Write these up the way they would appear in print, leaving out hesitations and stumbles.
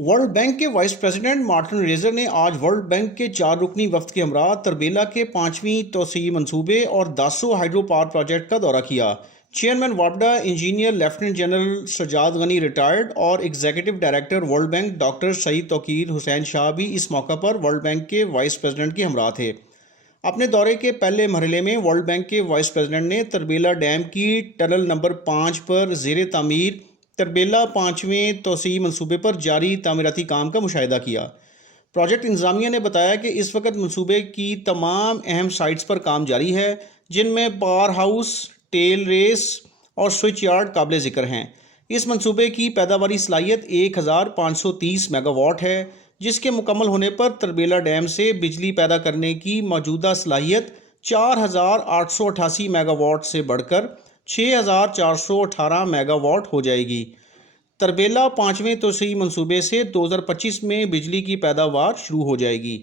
World bank के vice president Martin razor ने आज वर्ल्ड बैंक के 4 रुकनी वफ्द के हमरा तरबेला के 5वीं तोसी मंसूबे और दासो हाइड्रो पावर प्रोजेक्ट का दौरा किया। चेयरमैन वापडा engineer lieutenant general Sajjad Ghani retired और executive director world bank doctor Saeed Tauqir Hussain Shah भी इस मौका पर वर्ल्ड बैंक के वाइस प्रेसिडेंट के हमरा थे। अपने दौरे के पहले मरहले में वर्ल्ड बैंक के वाइस प्रेसिडेंट ने तरबेला डैम की टनल नंबर 5 पर ज़ेर तामीर तरबेला 5वें तोसी मंसूबे पर जारी तामीराती काम का मुशाहिदा किया। प्रोजेक्ट इंतज़ामिया ने बताया कि इस वक्त मंसूबे की तमाम अहम साइट्स पर काम जारी है, जिनमें पावर हाउस, टेल रेस और स्विच यार्ड काबिल ज़िक्र हैं। इस मंसूबे की पैदावारी सलाहियत 1530 मेगावाट है, जिसके मुकम्मल होने पर तरबेला डैम से बिजली पैदा करने की मौजूदा सलाहियत 4888 मेगावाट से बढ़कर 6418 मेगावाट हो जाएगी। तरबेला 5वें तोसी मंसूबे से 2025 में बिजली की पैदावार शुरू हो जाएगी।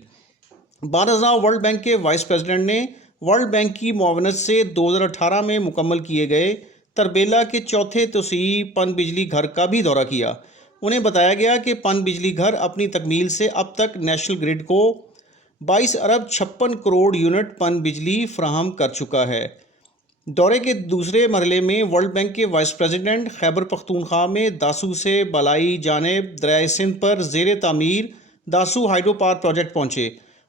बारज़ा वर्ल्ड बैंक के वाइस प्रेसिडेंट ने वर्ल्ड बैंक की मुआवनत से 2018 में मुकम्मल किए गए तरबेला के चौथे तोसी पन बिजली घर का भी दौरा किया। उन्हें बताया गया कि पन बिजली घर अपनी तकमील से अब तक नेशनल ग्रिड को 22 अरब 56 करोड़ यूनिट पन बिजली फराहम कर चुका है। दौरे के दूसरे मरहले में वर्ल्ड बैंक के वाइस प्रेसिडेंट खैबर पख्तूनख्वा में दासू से बलाई जानेब दरियाए सिंध पर ज़ेर तामीर दासू हाइड्रो पावर प्रोजेक्ट पहुँचे।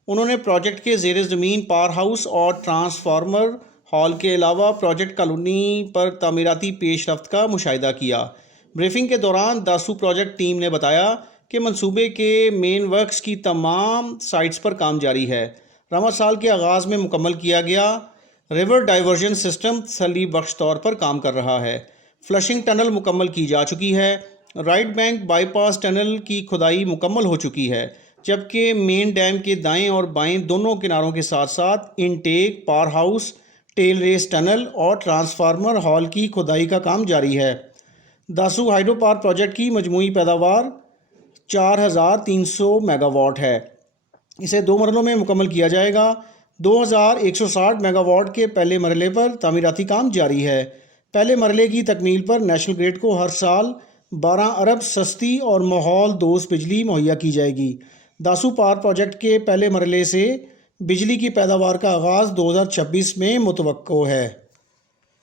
उन्होंने प्रोजेक्ट के ज़ेर ज़मीन पावर हाउस और ट्रांसफार्मर हॉल के अलावा प्रोजेक्ट कॉलोनी पर तामीराती पेश रफ्त का मुशाहिदा किया। ब्रीफिंग के दौरान दासू प्रोजेक्ट टीम ने बताया कि मंसूबे के मेन वर्क्स की तमाम साइट्स पर काम जारी है। रवा साल के आगाज़ में मुकम्मल किया गया रिवर डाइवर्जन सिस्टम तसल्ली बख्श तौर पर काम कर रहा है। फ्लशिंग टनल मुकम्मल की जा चुकी है। राइट बैंक बाईपास टनल की खुदाई मुकम्मल हो चुकी है, जबकि मेन डैम के दाएं और बाएं दोनों किनारों के साथ साथ intake, power house, tail race tunnel और ट्रांसफार्मर हॉल की खुदाई का काम जारी है। दासू हाइड्रो पावर प्रोजेक्ट की मजमूई पैदावार 4300 मेगावाट है। इसे 2 मरलों में मुकम्मल किया जाएगा। 2160 मेगावाट के पहले मरहले पर तामीराती काम जारी है। पहले मरहले की तकमील पर नेशनल ग्रिड को हर साल 12 अरब सस्ती और माहौल दोस्त बिजली मुहैया की जाएगी। दासू पावर प्रोजेक्ट के पहले मरहले से बिजली की पैदावार का आगाज़ 2026 में मुतवक्को है।